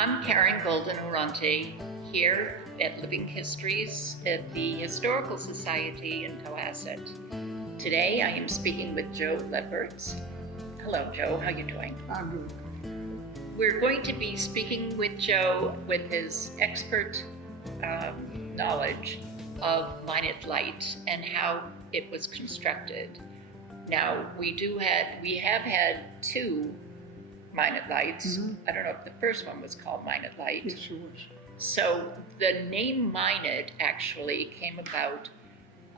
I'm Karen Golden Oronte, here at Living Histories at the Historical Society in Cohasset. Today I am speaking with Joe Lebherz. Hello, Joe. How are you doing? I'm good. We're going to be speaking with Joe with his expert knowledge of Minot Light and how it was constructed. Now, we have had two Minot Lights. Mm-hmm. I don't know if the first one was called Minot Light. Yes, it was. So the name Minot actually came about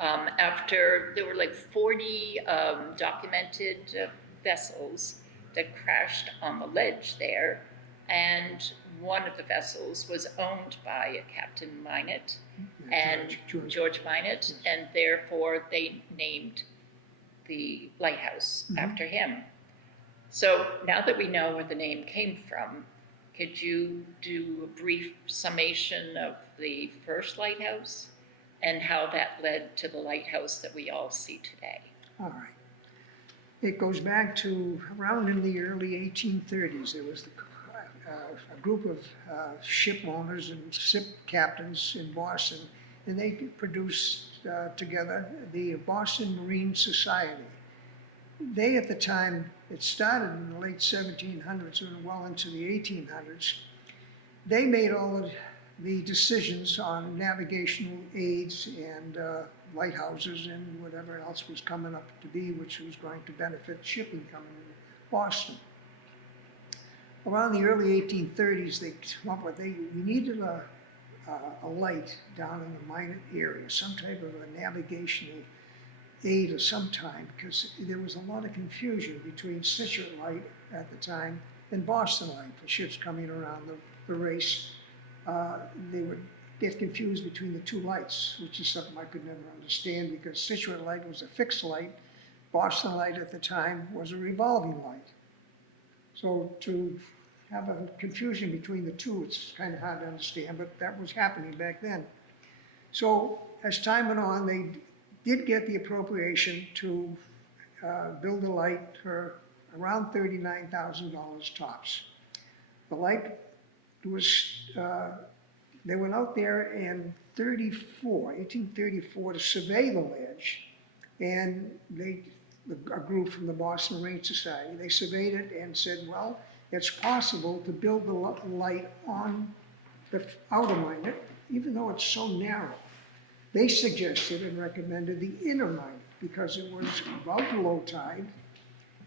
after there were like 40 documented vessels that crashed on the ledge there, and one of the vessels was owned by a Captain Minot and George Minot, Yes. and therefore they named the lighthouse after him. So now that we know where the name came from, could you do a brief summation of the first lighthouse and how that led to the lighthouse that we all see today? All right. It goes back to around in the early 1830s. There was a group of ship owners and ship captains in Boston, and they produced together the Boston Marine Society. They, at the time, it started in the late 1700s and well into the 1800s. They made all of the decisions on navigational aids and lighthouses and whatever else was coming up to be, which was going to benefit shipping coming into Boston. Around the early 1830s, they came up with, we needed a light down in the Minot area, some type of a navigational aid of some time, because there was a lot of confusion between Situate Light at the time and Boston Light for ships coming around the race. They would get confused between the two lights, which is something I could never understand, because Situate Light was a fixed light, Boston Light at the time was a revolving light. So to have a confusion between the two, it's kind of hard to understand, but that was happening back then. So as time went on, they did get the appropriation to build a light for around $39,000 tops. The light was, they went out there in 1834 to survey the ledge, and a group from the Boston Marine Society, they surveyed it and said, well, it's possible to build the light on the outer Minot, even though it's so narrow. They suggested and recommended the inner Minot because it was above low tide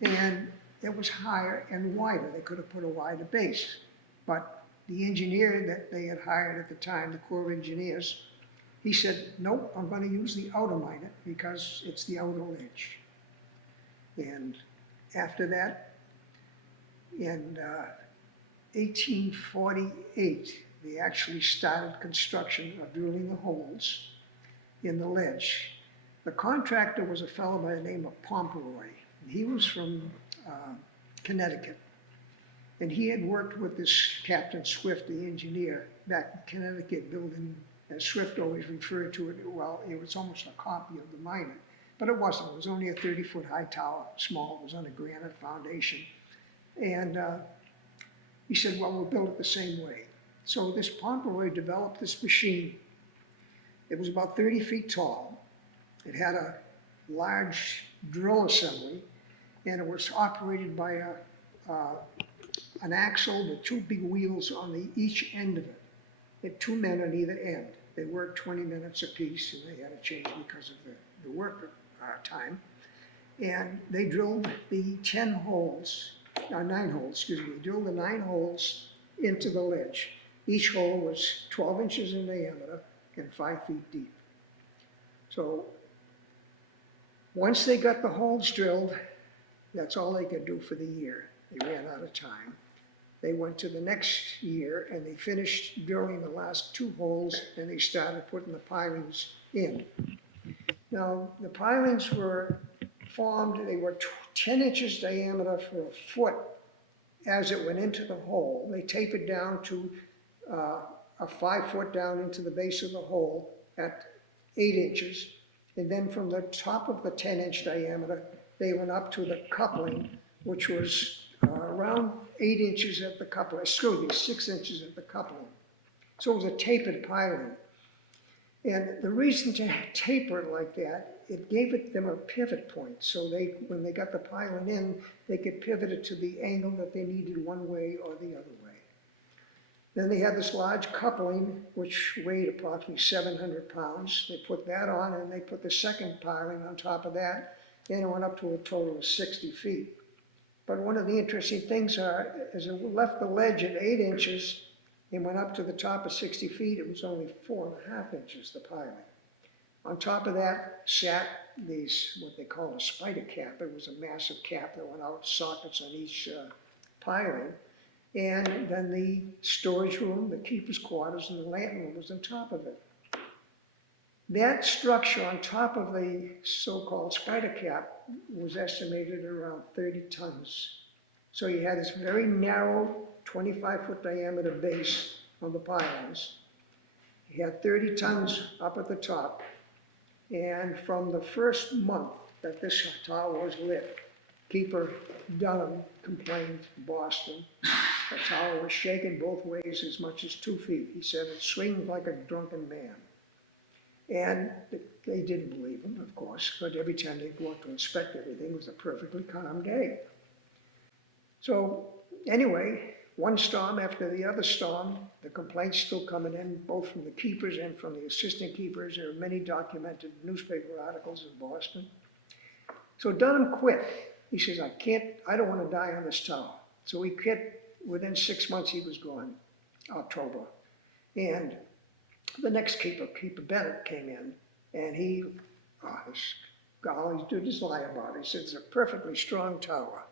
and it was higher and wider. They could have put a wider base. But the engineer that they had hired at the time, the Corps of Engineers, he said, nope, I'm going to use the outer Minot because it's the outer ledge. And after that, in 1848, they actually started construction of drilling the holes in the ledge. The contractor was a fellow by the name of Pomeroy. He was from Connecticut. And he had worked with this Captain Swift, the engineer, back in Connecticut, building, as Swift always referred to it, well, it was almost a copy of the Minot. But it wasn't. It was only a 30-foot high tower, small. It was on a granite foundation. And he said, well, we'll build it the same way. So this Pomeroy developed this machine. It was about 30 feet tall. It had a large drill assembly, and it was operated by an axle with two big wheels on each end of it. It had two men on either end. They worked 20 minutes apiece, and they had to change because of the work time. And they drilled the 9 holes, drilled the 9 holes into the ledge. Each hole was 12 inches in diameter and 5 feet deep. So once they got the holes drilled, that's all they could do for the year. They ran out of time. They went to the next year and they finished drilling the last 2 holes, and they started putting the pilings in. Now, the pilings were formed, they were 10 inches diameter for a foot as it went into the hole. They tapered down to a 5 foot down into the base of the hole at 8 inches. And then from the top of the 10-inch diameter, they went up to the coupling, which was around 8 inches at the coupling, 6 inches at the coupling. So it was a tapered piling. And the reason to taper it like that, it gave them a pivot point. So when they got the piling in, they could pivot it to the angle that they needed one way or the other way. Then they had this large coupling, which weighed approximately 700 pounds. They put that on, and they put the second piling on top of that, and it went up to a total of 60 feet. But one of the interesting things is it left the ledge at 8 inches and went up to the top of 60 feet. It was only 4.5 inches, the piling. On top of that sat these, what they call a spider cap. It was a massive cap that went out, sockets on each piling. And then the storage room, the keeper's quarters, and the lantern room was on top of it. That structure on top of the so-called spider cap was estimated at around 30 tons. So you had this very narrow 25-foot diameter base on the pilings. You had 30 tons up at the top. And from the first month that this tower was lit, Keeper Dunham complained to Boston. The tower was shaking both ways as much as 2 feet. He said it swings like a drunken man. And they didn't believe him, of course, but every time they'd go out to inspect everything, it was a perfectly calm day. So anyway, one storm after the other storm, the complaints still coming in, both from the keepers and from the assistant keepers. There are many documented newspaper articles in Boston. So Dunham quit. He says, I don't want to die on this tower. So he quit. Within 6 months, he was gone, October. And the next keeper, Keeper Bennett, came in, and he did his lie about it. He said, it's a perfectly strong tower.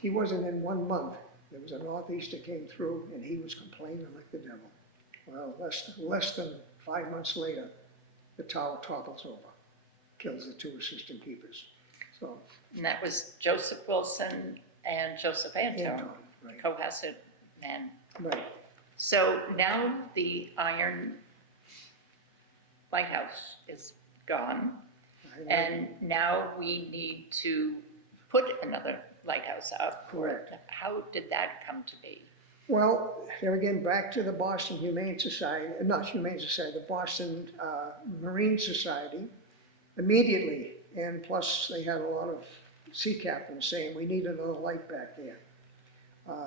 He wasn't in 1 month. There was a northeaster came through, and he was complaining like the devil. Well, less than 5 months later, the tower topples over, kills the 2 assistant keepers. So, And that was Joseph Wilson and Joseph Anton, right. Cohasset men. Right. So now the iron lighthouse is gone, and now we need to put another lighthouse up. Correct. How did that come to be? Well, there again, back to the Boston Humane Society, not Humane Society, the Boston Marine Society, immediately, and plus they had a lot of sea captains saying, we need another light back there.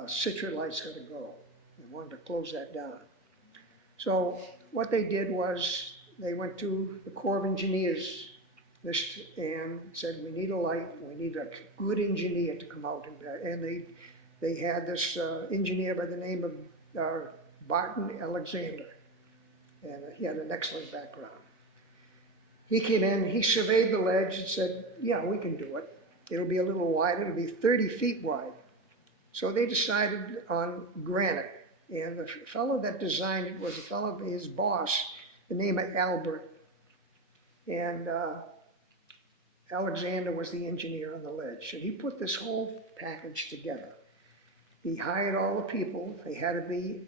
Citrus light's got to go. They wanted to close that down. So what they did was they went to the Corps of Engineers and said, we need a light, we need a good engineer to come out. And they had this engineer by the name of Barton Alexander. And he had an excellent background. He came in, he surveyed the ledge and said, yeah, we can do it. It'll be a little wide, it'll be 30 feet wide. So they decided on granite. And the fellow that designed it was a fellow, his boss, the name of Albert. And Alexander was the engineer on the ledge. And he put this whole package together. He hired all the people. They had to be,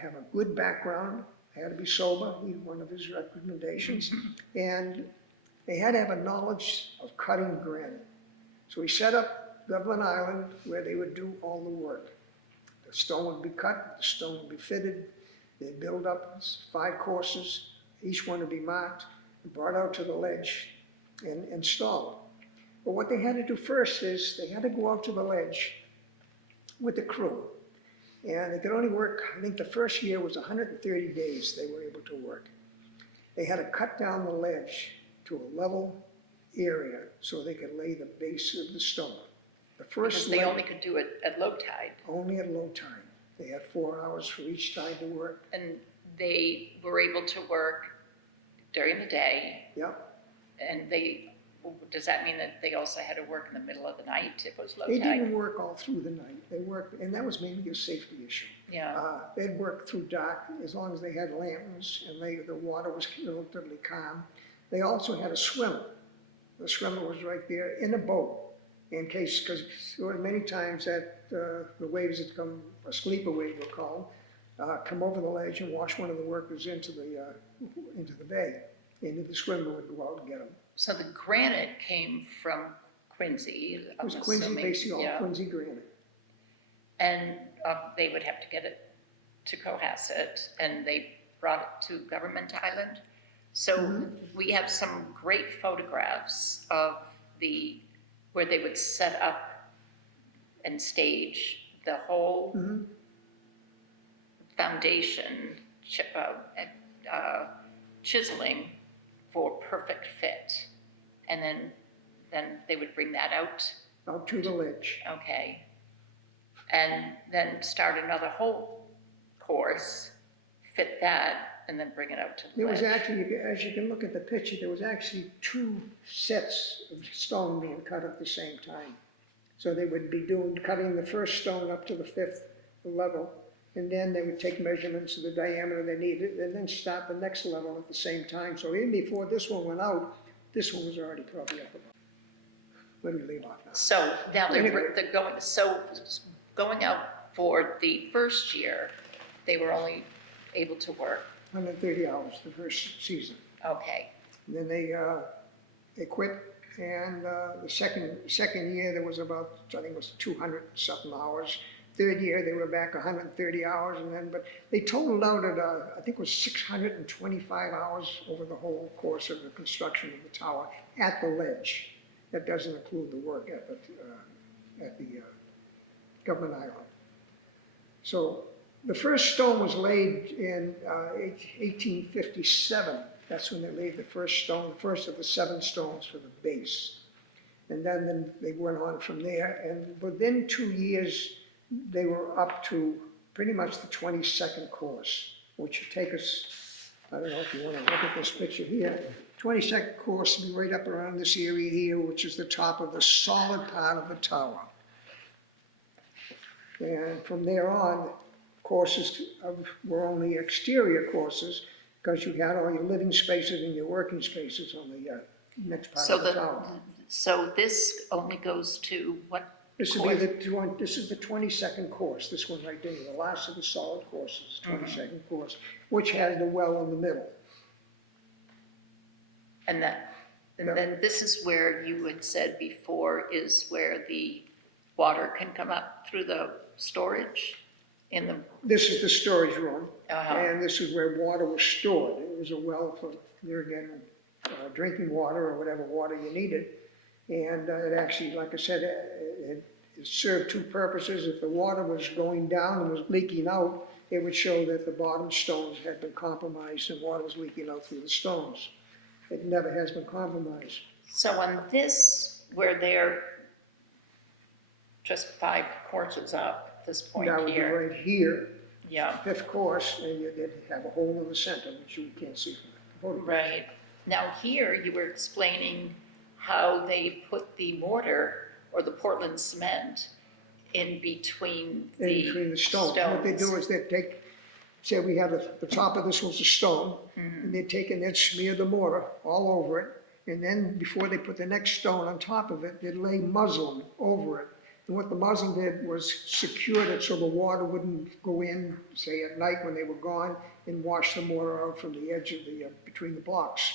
have a good background, they had to be sober, one of his recommendations. And they had to have a knowledge of cutting granite. So he set up Dublin Island where they would do all the work. The stone would be cut, the stone would be fitted, they'd build up 5 courses, each one would be marked, brought out to the ledge, and installed. But what they had to do first is they had to go out to the ledge with the crew. And they could only work, I think the first year was 130 days they were able to work. They had to cut down the ledge to a level area so they could lay the base of the stone. The first Because they only could do it at low tide. only at low tide. They had 4 hours for each tide to work. And they were able to work during the day. Yep. And does that mean that they also had to work in the middle of the night if it was low They tide? didn't work all through the night. They worked, and that was mainly a safety issue. Yeah. They'd work through dark as long as they had lanterns and the water was relatively calm. They also had a swimmer. The swimmer was right there in a boat in case, because there were many times that the waves had come, a sleeper wave we'll call, come over the ledge and wash one of the workers into the bay. And the swimmer would go out and get them. So the granite came from Quincy. It was Quincy, basically all yeah. Quincy granite. and they would have to get it to Cohasset, and they brought it to Government Island. So we have some great photographs of where they would set up and stage the whole foundation, chiseling for perfect fit. And then they would bring that out to the ledge. okay, and then start another whole course, fit that, and then bring it out to the There was ledge. actually, as you can look at the picture, there was actually 2 sets of stone being cut at the same time. So they would be cutting the first stone up to the 5th level, and then they would take measurements of the diameter they needed, and then start the next level at the same time. So even before this one went out, this one was already probably up above. Let me leave off now. So now Anyway. going out for the first year, they were only able to work, 130 hours the first season. okay. And then they quit, and the second year there was about, I think it was 200 something hours. Third year they were back 130 hours, and then but they totaled out at I think it was 625 hours over the whole course of the construction of the tower at the ledge. That doesn't include the work at the Government Island. So the first stone was laid in 1857. That's when they laid the first stone, the first of the 7 stones for the base. And then they went on from there. And within 2 years, they were up to pretty much the 22nd course, which would take us, I don't know if you want to look at this picture here. 22nd course would be right up around this area here, which is the top of the solid part of the tower. And from there on, courses were only exterior courses, because you had all your living spaces and your working spaces on the next part of the tower. So this only goes to what? This would be this is the 22nd course, this one right there, the last of the solid courses, 22nd course, which has the well in the middle. And then this is where you had said before is where the water can come up through the storage in the. This is the storage room, Uh-huh. and this is where water was stored. It was a well for, there again, drinking water or whatever water you needed. And it actually, like I said, it served 2 purposes. If the water was going down and was leaking out, it would show that the bottom stones had been compromised and water was leaking out through the stones. It never has been compromised. So on this, where they're just 5 courses up at this point That would be here. right here, Yeah, 5th course, and you'd have a hole in the center, which you can't see from the photograph. right. Now here, you were explaining how they put the mortar or the Portland cement in between In between the stones. What they do is they take, say we had the top of this was a stone, and they'd take and they'd smear the mortar all over it, and then before they put the next stone on top of it, they'd lay muslin over it. And what the muslin did was secured it so the water wouldn't go in, say at night when they were gone, and wash the mortar out from the edge of the, between the blocks.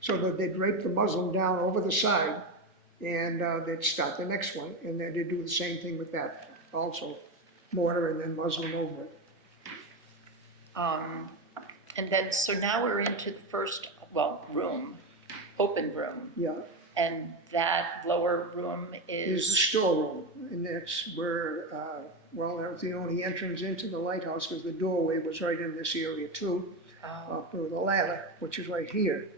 So that they'd drape the muslin down over the side, and they'd start the next one, and then they'd do the same thing with that also, mortar and then muslin over it. And then, so now we're into the first, room, open room. Yeah, And that lower room is the is, storeroom, and that's where, that was the only entrance into the lighthouse, because the doorway was right in this area too, up through the ladder, which is right here.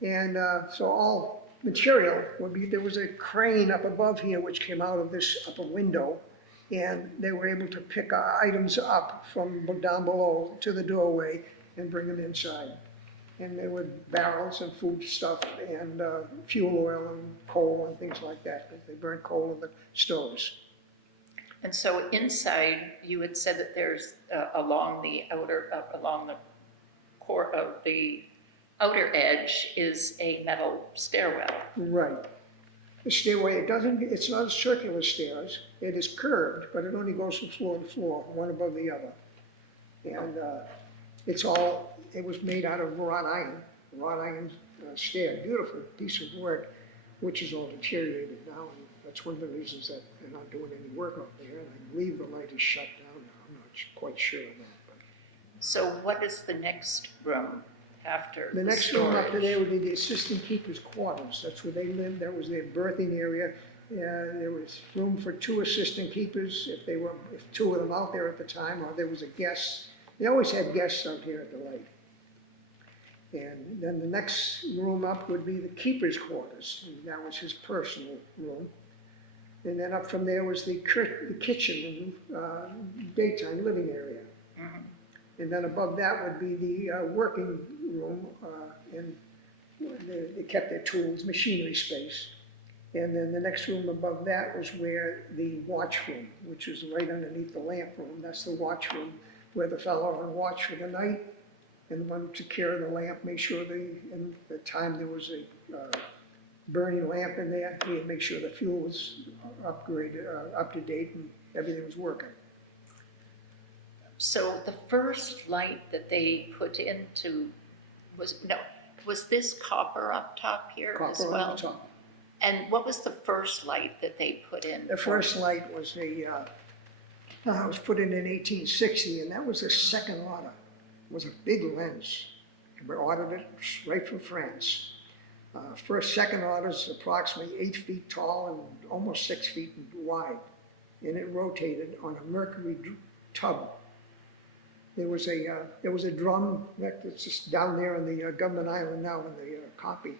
And so all material would be, there was a crane up above here which came out of this upper window, and they were able to pick items up from down below to the doorway and bring them inside. And there were barrels and food stuff and fuel oil and coal and things like that, because they burned coal in the stoves. and so inside, you had said that there's, along the core of the outer edge is a metal stairwell. Right. The stairway, it's not a circular stairs, it is curved, but it only goes from floor to floor, one above the other. And it was made out of wrought iron stair, beautiful piece of work, which is all deteriorated now. That's one of the reasons that they're not doing any work out there, and I believe the light is shut down now, I'm not quite sure of that. But So what is the next room after the the next room up to storage? there would be the assistant keeper's quarters, that's where they lived, that was their birthing area. There was room for 2 assistant keepers, if 2 of them out there at the time, or there was a guest. They always had guests out here at the light. And then the next room up would be the keeper's quarters, and that was his personal room. And then up from there was the kitchen and daytime living area. Mhm. And then above that would be the working room, and they kept their tools, machinery space. And then the next room above that was where the watch room, which was right underneath the lamp room. That's the watch room where the fellow on watch for the night and the one who took care of the lamp, make sure in the time there was a burning lamp in there, he'd make sure the fuel was upgraded, up to date, and everything was working. So the first light that they put into was this copper up top here as Copper well? on the top. And what was the first light that they put in? The first light was was put in 1860, and that was a second order. It was a big lens. We ordered it right from France. Second order is approximately 8 feet tall and almost 6 feet wide, and it rotated on a mercury tub. There was a drum that's just down there on the Government Island now in the copy.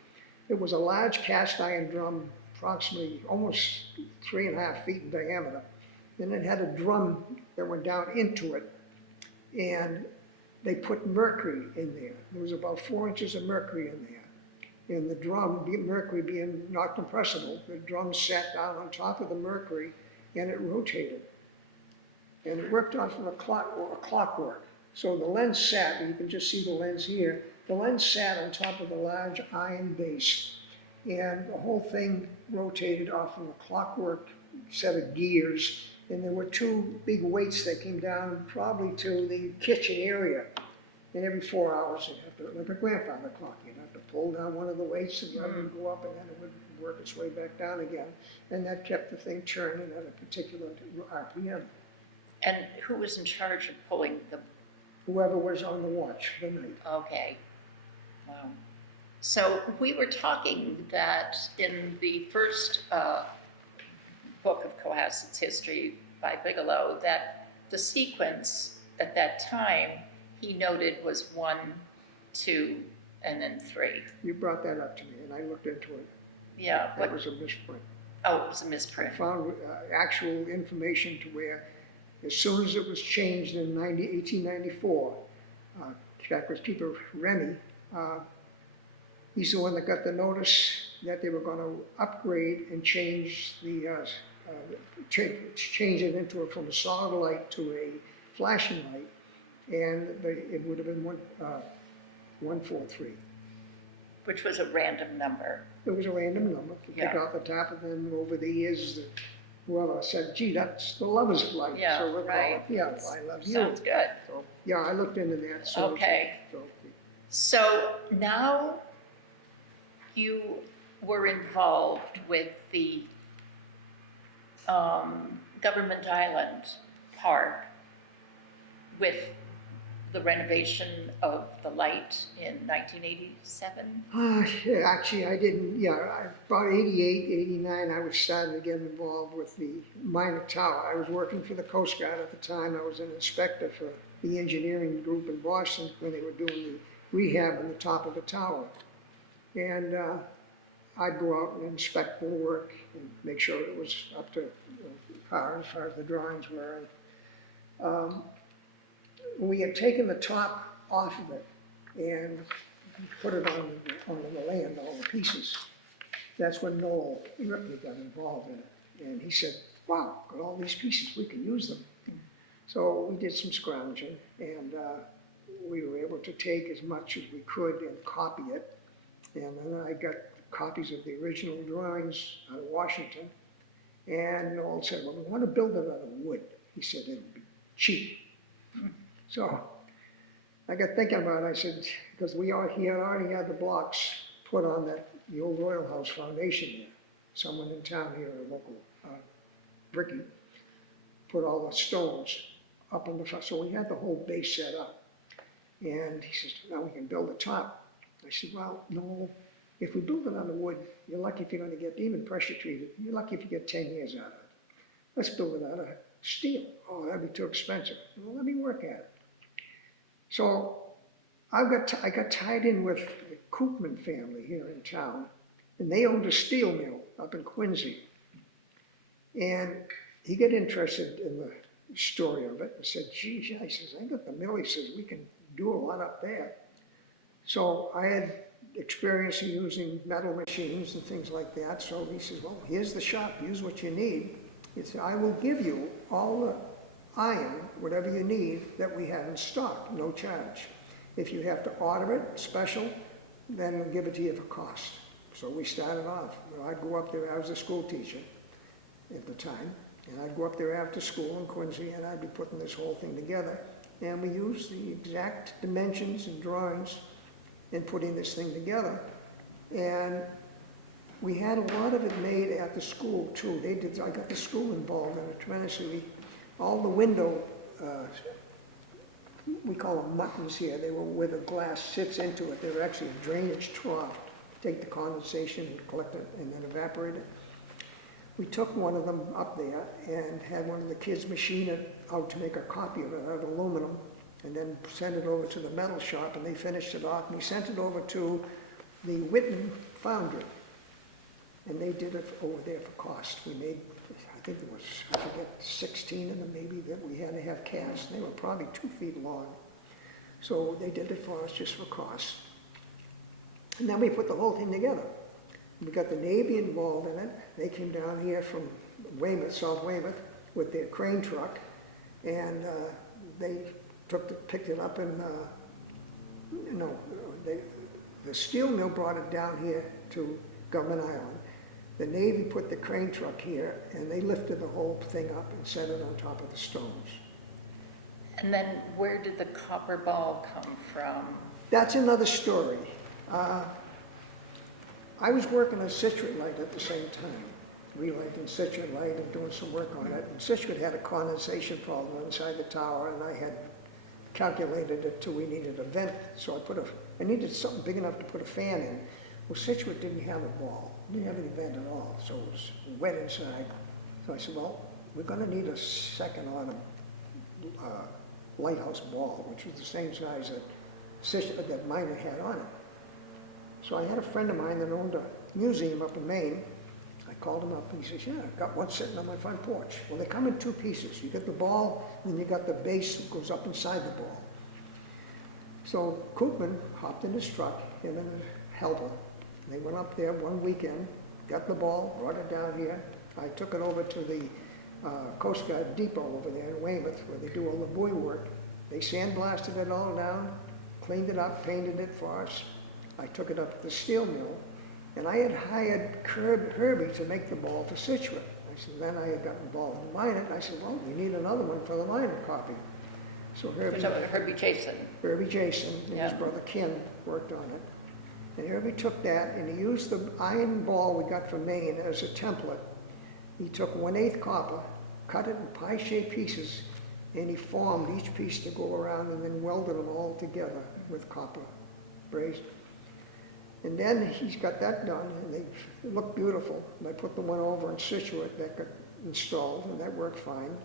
It was a large cast iron drum, approximately almost 3.5 feet in diameter. And it had a drum that went down into it, and they put mercury in there. There was about 4 inches of mercury in there. And the drum, mercury being not compressible, the drum sat down on top of the mercury and it rotated. And it worked off of a clockwork. So the lens sat, you can just see the lens here, the lens sat on top of a large iron base. And the whole thing rotated off of a clockwork set of gears. And there were 2 big weights that came down probably to the kitchen area. And every 4 hours, you'd have to, like a grandfather clock, you'd have to pull down one of the weights and the other would go up and then it would work its way back down again. And that kept the thing turning at a particular RPM. And who was in charge of pulling the, Whoever was on the watch for the night. okay, wow. So we were talking that in the first book of Cohasset's history by Bigelow, that the sequence at that time he noted was 1, 2, and then 3. You brought that up to me and I looked into it. Yeah. That was a misprint. Oh, it was a I misprint. found actual information to where as soon as it was changed in 1894, Jacques Keeper Rennie, he's the one that got the notice that they were going to upgrade and change change it from a solid light to a flashing light, and it would have been 143. Which was a random number. It was a random number to pick Yeah. off the top, and then over the years, whoever said, gee, that's the lover's light. Yeah, So we'll call right. it, yeah, I love you. Sounds good. So, yeah, I looked into that. So, Okay. So, So now you were involved with the Government Island Park with the renovation of the light in 1987? yeah, actually, I didn't, about 88, 89, I was starting to get involved with the Minot Tower. I was working for the Coast Guard at the time. I was an inspector for the engineering group in Boston when they were doing the rehab on the top of the tower. And I'd go out and inspect the work and make sure it was up to par as far as the drawings were. We had taken the top off of it and put it on the land, all the pieces. That's when Noel Ripley got involved in it. And he said, wow, got all these pieces, we can use them. So we did some scrounging, and we were able to take as much as we could and copy it. And then I got copies of the original drawings out of Washington. And Noel said, well, we want to build it out of wood. He said, it'd be cheap. So I got thinking about it. I said, because he had already had the blocks put on the old Royal House foundation there. someone in town here, a local, Ricky, put all the stones up on the front, so we had the whole base set up. And he says, now we can build the top. I said, well, no, if we build it on the wood, you're lucky if you're gonna get, even pressure treated, you're lucky if you get 10 years out of it. Let's build it out of steel. Oh, that'd be too expensive. Well, let me work at it. So I got tied in with the Koopman family here in town, and they owned a steel mill up in Quincy. And he got interested in the story of it and said, geez, yeah, he says, I got the mill. He says, we can do a lot up there. So I had experience in using metal machines and things like that. So he says, well, here's the shop, use what you need. He said, I will give you all the iron, whatever you need, that we have in stock, no charge. If you have to order it special, then we'll give it to you for cost. So we started off. I'd go up there, I was a school teacher at the time, and I'd go up there after school in Quincy, and I'd be putting this whole thing together. And we used the exact dimensions and drawings in putting this thing together. And we had a lot of it made at the school too. I got the school involved in it tremendously. All the window, we call them muttons here, they were where the glass sits into it. They were actually a drainage trough. Take the condensation and collect it and then evaporate it. We took one of them up there and had one of the kids machine it out to make a copy of it out of aluminum, and then sent it over to the metal shop, and they finished it off, and we sent it over to the Witten foundry, and they did it over there for cost. We made, I think there was, I forget, 16 of them maybe that we had to have cast. They were probably 2 feet long. So they did it for us just for cost. And then we put the whole thing together. We got the Navy involved in it. They came down here from Weymouth, South Weymouth, with their crane truck, and they picked it up and, the steel mill brought it down here to Government Island. The Navy put the crane truck here, and they lifted the whole thing up and set it on top of the stones. And then where did the copper ball come from? That's another story. I was working on Citrate Light at the same time, relighting Citrate Light and doing some work on it. And Citrate had a condensation problem inside the tower, and I had calculated it till we needed a vent. So I needed something big enough to put a fan in. Well, Citrate didn't have a ball, didn't have any vent at all, so it was wet inside. So I said, well, we're gonna need a second on a Lighthouse ball, which was the same size that Minot had on it. So I had a friend of mine that owned a museum up in Maine. I called him up and he says, yeah, I've got one sitting on my front porch. Well, they come in 2 pieces. You get the ball, and then you got the base that goes up inside the ball. So Koopman hopped in his truck, him and a helper. They went up there one weekend, got the ball, brought it down here. I took it over to the Coast Guard depot over there in Weymouth, where they do all the buoy work. They sandblasted it all down, cleaned it up, painted it for us. I took it up to the steel mill, and I had hired Herbie to make the ball for Citrate. I said, then I had got involved in Minot, and I said, well, we need another one for the Minot copy. So Herbie Jason. Herbie Jason and his brother Ken worked on it. And Herbie took that, and he used the iron ball we got from Maine as a template. He took 1/8 copper, cut it in pie-shaped pieces, and he formed each piece to go around and then welded them all together with copper brazed. And then he's got that done, and they look beautiful. And I put the one over in Situate that got installed, and that worked fine.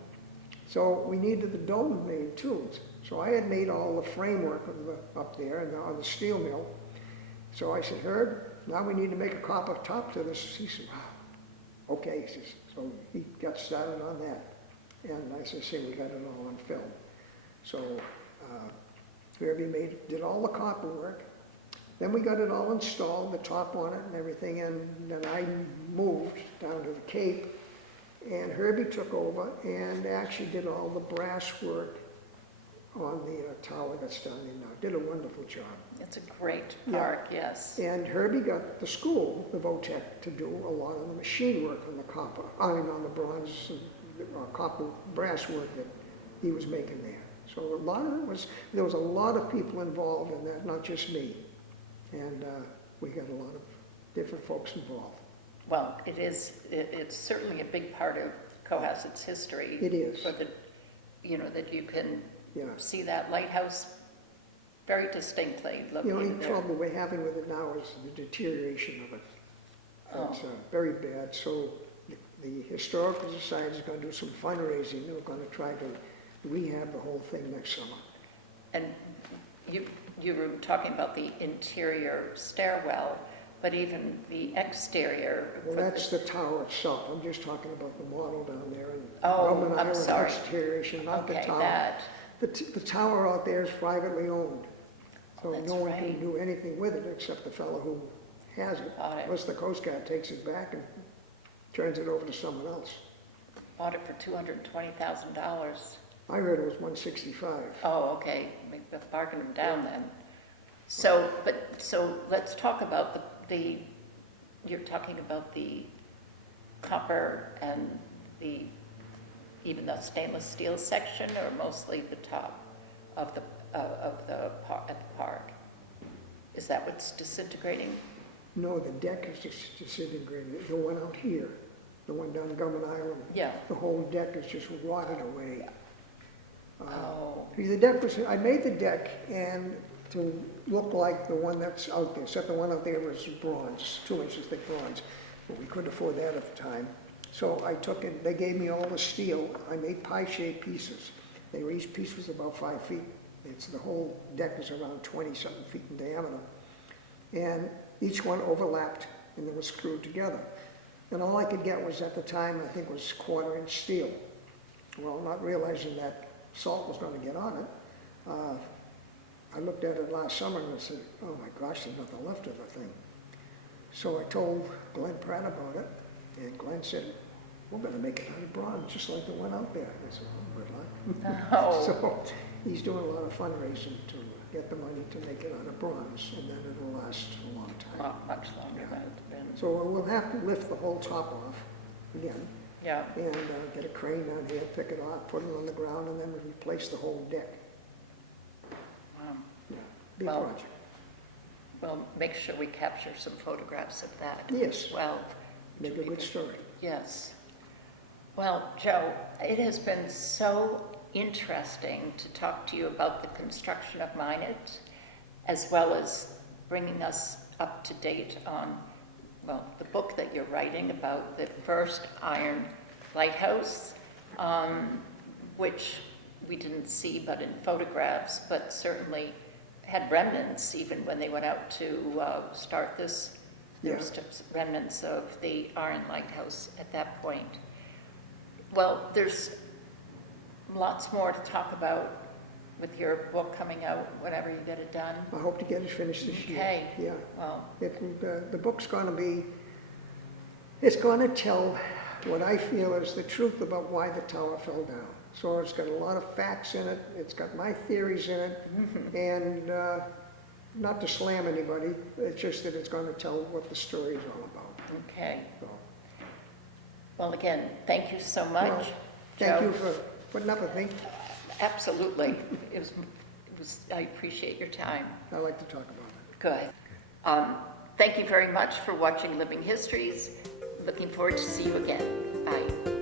So we needed the dome made too. So I had made all the framework of up there and on the steel mill. So I said, Herb, now we need to make a copper top to this. He said, wow, okay. He says, so he got started on that. And as I say, we got it all on film. So Herbie did all the copper work. Then we got it all installed, the top on it and everything, and then I moved down to the Cape, and Herbie took over and actually did all the brass work on the tower that's down there now. Did a wonderful job. It's a great park, yes. And Herbie got the school, the VOTEC, to do a lot of the machine work on the copper, on the bronze and copper brass work that he was making there. So a lot of it there was a lot of people involved in that, not just me. And we got a lot of different folks involved. Well, it's certainly a big part of Cohasset's history. It is. For the, that you can Yeah. see that lighthouse very distinctly The located only there. trouble we're having with it now is the deterioration of it. It's very bad, so the Historical Society is going to do some fundraising. They're going to try to rehab the whole thing next summer. And you were talking about the interior stairwell, but even the exterior. Well, that's the tower itself. I'm just talking about the model down there. And Oh, Government I'm Island sorry. Deterioration, not the Okay, tower. that. The tower out there is privately owned. So That's no one right. can do anything with it except the fellow who has it. Got it. Unless the Coast Guard takes it back and turns it over to someone else. Bought it for $220,000. I heard it was 165. Oh, okay, make the bargain them down then. So let's talk about you're talking about the copper and even the stainless steel section, or mostly the top of the at the park? Is that what's disintegrating? No, the deck is just disintegrating. The one out here, the one down Government Island. Yeah. The whole deck is just rotted away. Oh, The deck was, I made the deck and to look like the one that's out there, except the one out there was bronze, 2 inches thick bronze, but we couldn't afford that at the time. So I took it, they gave me all the steel, I made pie-shaped pieces. Each piece was about 5 feet. The whole deck was around 20-something feet in diameter. And each one overlapped and they were screwed together. And all I could get was, at the time, I think was 1/4-inch steel. Well, not realizing that salt was going to get on it, I looked at it last summer and I said, oh my gosh, there's nothing left of the thing. So I told Glenn Pratt about it, and Glenn said, we're going to make it out of bronze, just like the one out there. I said, well, good luck. no. So he's doing a lot of fundraising to get the money to make it out of bronze, and then it'll last a long time. Much longer than it's been. So we'll have to lift the whole top off again, Yeah, and get a crane down here, pick it off, put it on the ground, and then replace the whole deck. Yeah, big Well, project. we'll make sure we capture some photographs of that Yes. as well. Make a good story. Yes. Well, Joe, it has been so interesting to talk to you about the construction of Minot, as well as bringing us up to date on, well, the book that you're writing about the first iron lighthouse, which we didn't see but in photographs, but certainly had remnants even when they went out to start this. There was just remnants of the iron lighthouse at that point. Well, there's lots more to talk about with your book coming out whenever you get it done. I hope to get it finished this year. Okay. Yeah. Well, The book's going to be, it's going to tell what I feel is the truth about why the tower fell down. So it's got a lot of facts in it, it's got my theories in it, and not to slam anybody, it's just that it's going to tell what the story is all about. okay. So, Well, again, thank you so much, well, Joe. thank you for putting up with me. Absolutely. It was, I appreciate your time. I like to talk about it. Good. Thank you very much for watching Living Histories. Looking forward to see you again. Bye.